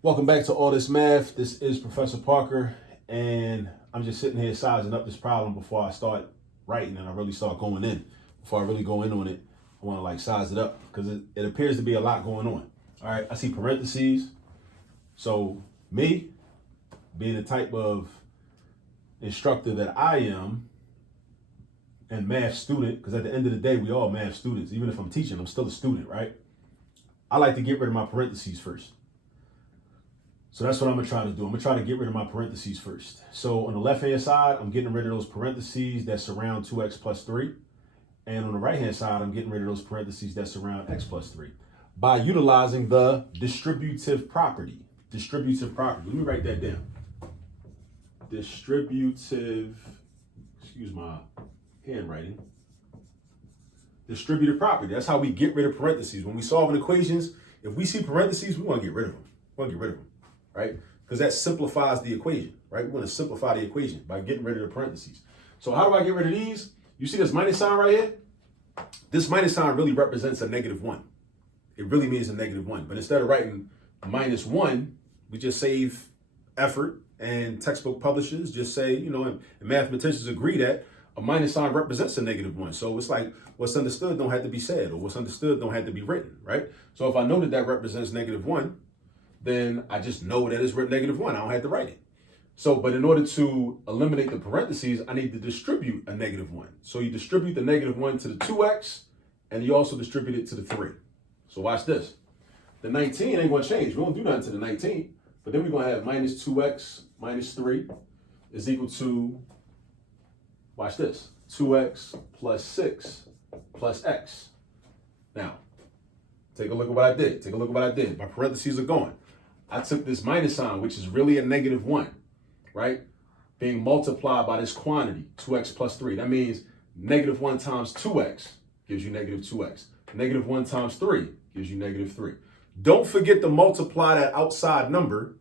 Welcome back to All This Math. This is Professor Parker, and I'm just sitting here sizing up this problem before I start writing and I really start going in. Before I really go in on it, I want to size it up because it appears to be a lot going on. All right, I see parentheses. So me, being the type of instructor that I am and math student, because at the end of the day, we all math students. Even if I'm teaching, I'm still a student, right? I like to get rid of my parentheses first. So that's what I'm gonna try to do. I'm gonna try to get rid of my parentheses first. So on the left-hand side, I'm getting rid of those parentheses that surround 2x plus 3. And on the right-hand side, I'm getting rid of those parentheses that surround x plus 3 by utilizing the distributive property. Distributive property. Let me write that down. Distributive, excuse my handwriting. Distributive property. That's how we get rid of parentheses. When we solve equations, if we see parentheses, we want to get rid of them. We want to get rid of them. Right? Because that simplifies the equation, right? We want to simplify the equation by getting rid of the parentheses. So how do I get rid of these? You see this minus sign right here? This minus sign really represents a -1. It really means a -1. But instead of writing -1, we just save effort, and textbook publishers just say, and mathematicians agree that a minus sign represents a -1. So it's like what's understood don't have to be said, or what's understood don't have to be written, right? So if I know that that represents -1, then I just know that it's -1. I don't have to write it. So, but in order to eliminate the parentheses, I need to distribute a -1. So you distribute the -1 to the 2x, and you also distribute it to the 3. So watch this. The 19 ain't gonna change. We won't do nothing to the 19, but then we're gonna have minus 2x minus 3 is equal to, watch this, 2x plus 6 plus x. Now, take a look at what I did. Take a look at what I did. My parentheses are gone. I took this minus sign, which is really a -1, right? Being multiplied by this quantity, 2x plus 3. That means -1 times 2x gives you -2x. -1 times 3 gives you -3. Don't forget to multiply that outside number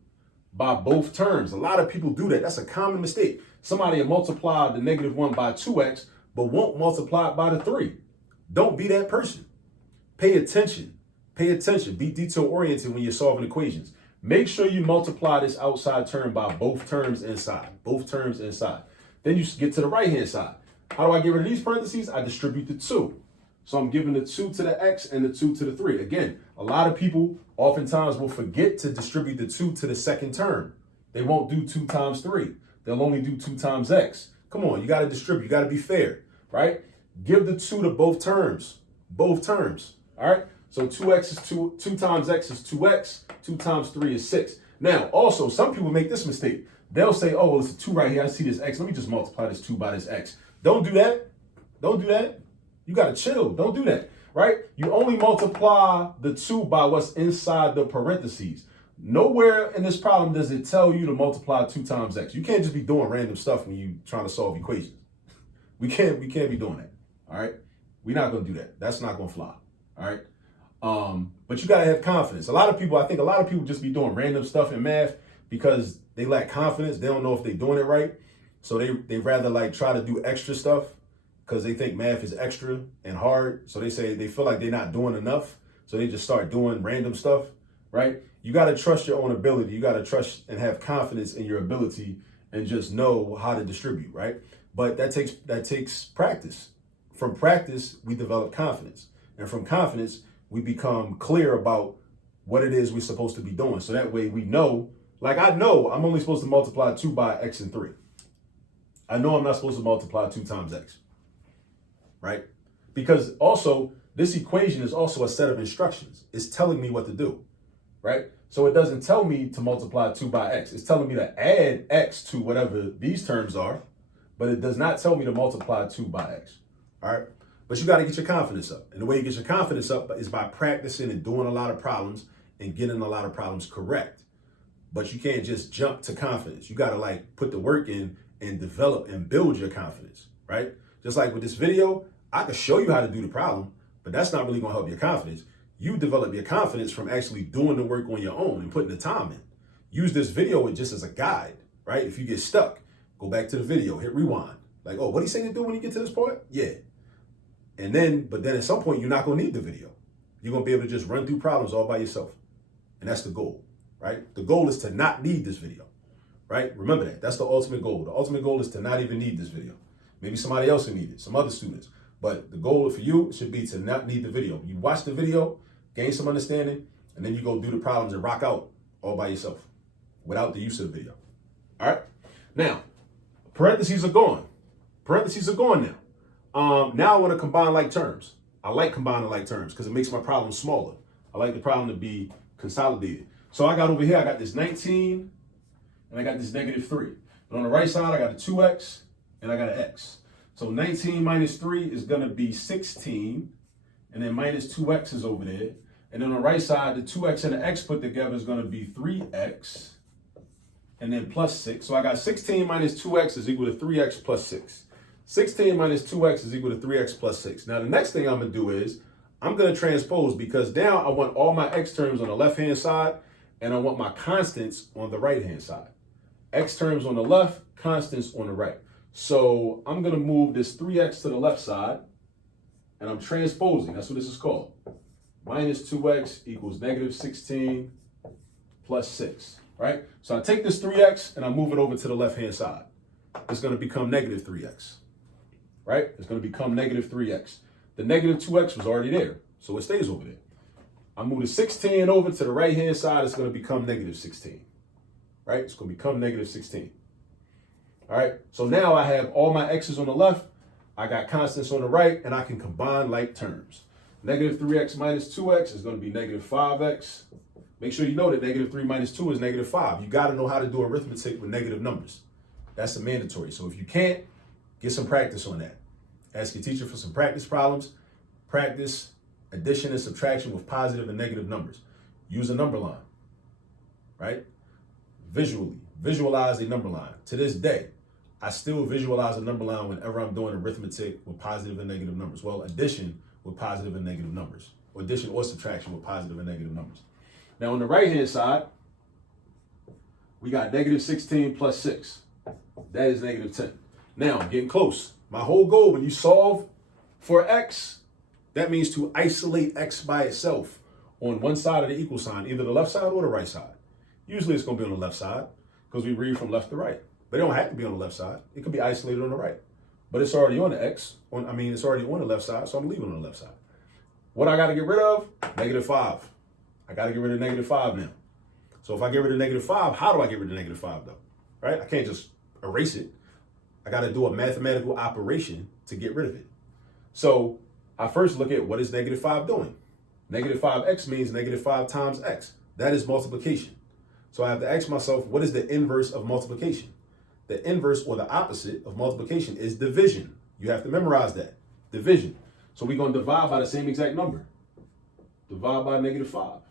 by both terms. A lot of people do that. That's a common mistake. Somebody will multiply the -1 by 2x, but won't multiply it by the 3. Don't be that person. Pay attention. Pay attention. Be detail-oriented when you're solving equations. Make sure you multiply this outside term by both terms inside. Both terms inside. Then you get to the right-hand side. How do I get rid of these parentheses? I distribute the 2. So I'm giving the 2 to the x and the 2 to the 3. Again, a lot of people oftentimes will forget to distribute the 2 to the second term. They won't do 2 times 3. They'll only do 2 times x. Come on, you got to distribute. You got to be fair, right? Give the 2 to both terms. Both terms, all right? So 2x is 2 times x is 2x, 2 times 3 is 6. Now, also, some people make this mistake. They'll say, oh, well, it's a 2 right here. I see this x. Let me just multiply this 2 by this x. Don't do that. Don't do that. You got to chill. Don't do that, right? You only multiply the 2 by what's inside the parentheses. Nowhere in this problem does it tell you to multiply 2 times x. You can't just be doing random stuff when you're trying to solve equations. We can't be doing that, all right? We're not going to do that. That's not going to fly, all right? But you got to have confidence. I think a lot of people just be doing random stuff in math because they lack confidence. They don't know if they're doing it right. So they rather try to do extra stuff because they think math is extra and hard. So they feel like they're not doing enough. So they just start doing random stuff, right? You got to trust your own ability. You got to trust and have confidence in your ability and just know how to distribute, right? But that takes practice. From practice, we develop confidence. And from confidence, we become clear about what it is we're supposed to be doing. So that way we know, I know I'm only supposed to multiply 2 by x and 3. I know I'm not supposed to multiply 2 times x, right? Because also, this equation is also a set of instructions. It's telling me what to do, right? So it doesn't tell me to multiply 2 by x. It's telling me to add x to whatever these terms are, but it does not tell me to multiply 2 by x, all right? But you got to get your confidence up. And the way you get your confidence up is by practicing and doing a lot of problems and getting a lot of problems correct. But you can't just jump to confidence. You got to put the work in and develop and build your confidence, right? Just like with this video, I could show you how to do the problem, but that's not really going to help your confidence. You develop your confidence from actually doing the work on your own and putting the time in. Use this video just as a guide, right? If you get stuck, go back to the video, hit rewind. Oh, what do you say to do when you get to this part? Yeah. But then at some point, you're not going to need the video. You're going to be able to just run through problems all by yourself. And that's the goal. right? The goal is to not need this video, right? Remember that. That's the ultimate goal. The ultimate goal is to not even need this video. Maybe somebody else will need it, some other students. But the goal for you should be to not need the video. You watch the video, gain some understanding, and then you go do the problems and rock out all by yourself without the use of the video. All right? Now, parentheses are gone. Parentheses are gone now. Now I want to combine like terms. I like combining like terms because it makes my problem smaller. I like the problem to be consolidated. So I got over here, I got this 19, and I got this -3. But on the right side, I got a 2x, and I got an x. So 19 minus 3 is going to be 16, and then minus 2x is over there. And then on the right side, the 2x and the x put together is going to be 3x, and then plus 6. So I got 16 minus 2x is equal to 3x plus 6. 16 minus 2x is equal to 3x plus 6. Now, the next thing I'm going to do is I'm going to transpose, because now I want all my x terms on the left-hand side, and I want my constants on the right-hand side. X terms on the left, constants on the right. So I'm going to move this 3x to the left side, and I'm transposing. That's what this is called. Minus 2x equals -16 plus 6, right? So I take this 3x and I move it over to the left-hand side. It's going to become -3x, right? It's going to become -3x. The -2x was already there, so it stays over there. I move the 16 over to the right-hand side. It's going to become -16, right? It's going to become -16. All right, so now I have all my x's on the left, I got constants on the right, and I can combine like terms. -3x minus 2x is going to be -5x. Make sure you know that -3 minus 2 is -5. You got to know how to do arithmetic with negative numbers. That's a mandatory. So if you can't, get some practice on that. Ask your teacher for some practice problems. Practice addition and subtraction with positive and negative numbers. Use a number line, right? Visualize a number line. To this day, I still visualize a number line whenever I'm doing arithmetic with positive and negative numbers. Well, addition with positive and negative numbers, or addition or subtraction with positive and negative numbers. Now on the right-hand side, we got -16 plus 6. That is -10. Now, I'm getting close. My whole goal when you solve for x, that means to isolate x by itself on one side of the equal sign, either the left side or the right side. Usually it's going to be on the left side because we read from left to right. But it don't have to be on the left side. It could be isolated on the right. But it's already on the x. It's already on the left side, so I'm leaving it on the left side. What I got to get rid of? -5. I got to get rid of -5 now. So if I get rid of -5, how do I get rid of -5 though? Right? I can't just erase it. I got to do a mathematical operation to get rid of it. So I first look at what is -5 doing. -5x means -5 times x. That is multiplication. So I have to ask myself, what is the inverse of multiplication? The inverse, or the opposite of multiplication, is division. You have to memorize that. Division. So we're going to divide by the same exact number. Divide by -5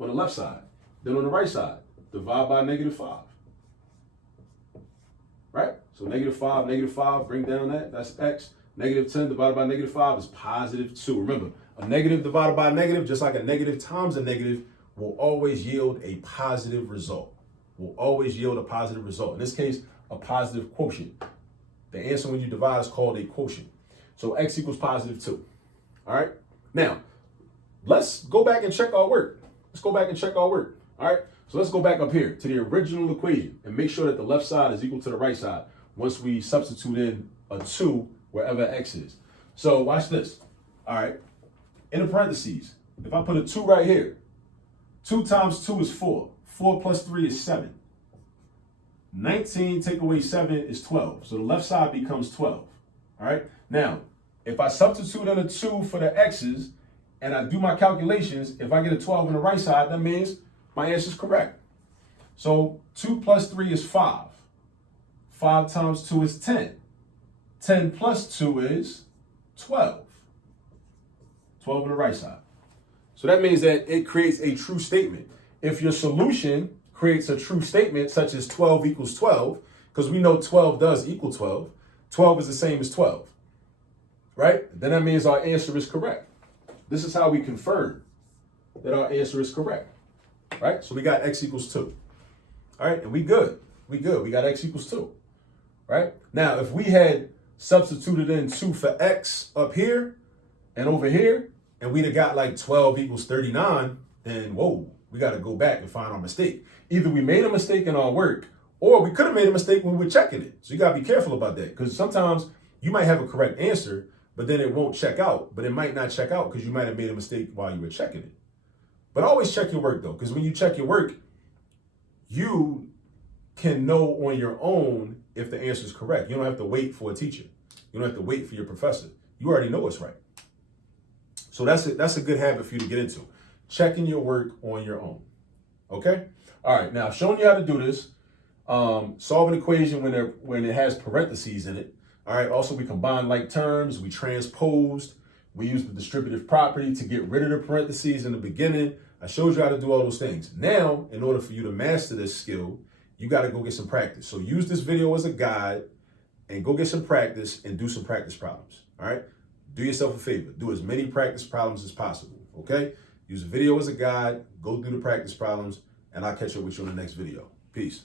on the left side. Then on the right side, divide by -5. Right? So -5, bring down that. That's x. -10 divided by -5 is +2. Remember, a negative divided by a negative, just like a negative times a negative, will always yield a positive result. Will always yield a positive result. In this case, a positive quotient. The answer when you divide is called a quotient. So x equals +2. All right? Now, let's go back and check our work. All right? So let's go back up here to the original equation and make sure that the left side is equal to the right side once we substitute in a 2 wherever x is. So watch this. All right? In the parentheses, if I put a 2 right here, 2 times 2 is 4. 4 plus 3 is 7. 19 take away 7 is 12. So the left side becomes 12. All right? Now, if I substitute in a 2 for the x's and I do my calculations, if I get a 12 on the right side, that means my answer is correct. So 2 plus 3 is 5. 5 times 2 is 10. 10 plus 2 is 12. 12 on the right side. So that means that it creates a true statement. If your solution creates a true statement, such as 12 equals 12, because we know 12 does equal 12, 12 is the same as 12, right? Then that means our answer is correct. This is how we confirm that our answer is correct, right? So we got x equals 2, all right? And we good. We got x equals 2, right? Now, if we had substituted in 2 for x up here and over here, and we'd have got like 12 equals 39, then whoa, We got to go back and find our mistake. Either we made a mistake in our work, or we could have made a mistake when we were checking it. So you got to be careful about that, because sometimes you might have a correct answer, but then it won't check out. But it might not check out because you might have made a mistake while you were checking it. But always check your work, though, because when you check your work, you can know on your own if the answer is correct. You don't have to wait for a teacher. You don't have to wait for your professor. You already know it's right. So that's a good habit for you to get into. Checking your work on your own. Okay? All right, now I've shown you how to do this. Solve an equation when it has parentheses in it. All right, also we combined like terms, we transposed, we used the distributive property to get rid of the parentheses in the beginning. I showed you how to do all those things. Now, in order for you to master this skill, you got to go get some practice. So use this video as a guide and go get some practice and do some practice problems. All right? Do yourself a favor. Do as many practice problems as possible. Okay? Use the video as a guide. Go do the practice problems, and I'll catch up with you in the next video. Peace.